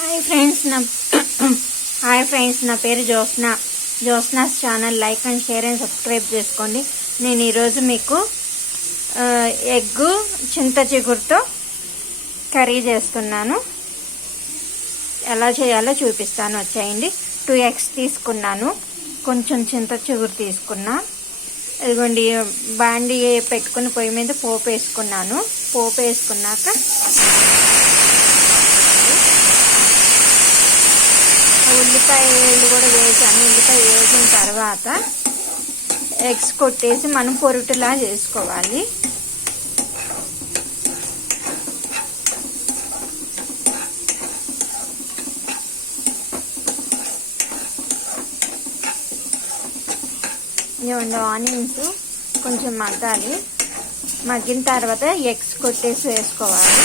Hi friends, నా పేరు Josna's channel. Like and share and subscribe చేసుకోండి. నేను ఈరోజు మీకు ఎగ్ చింత చిగురుతో కర్రీ చేస్తున్నాను. ఎలా చేయాలో చూపిస్తాను, వచ్చేయండి. 2 eggs తీసుకున్నాను, కొంచెం చింత చిగురు తీసుకున్నా. ఇదిగోండి, బాండి పెట్టుకుని పొయ్యి మీద పోపు వేసుకున్నాను. పోపు వేసుకున్నాక ఉల్లిపాయలు కూడా వేసాను. ఉల్లిపాయ వేసిన తర్వాత ఎగ్స్ కొట్టేసి మనం పొరుటులా చేసుకోవాలి. ఇవ్వండి, ఆనియన్స్ కొంచెం మగ్గాలి. మగ్గిన తర్వాత ఎగ్స్ కొట్టేసి వేసుకోవాలి.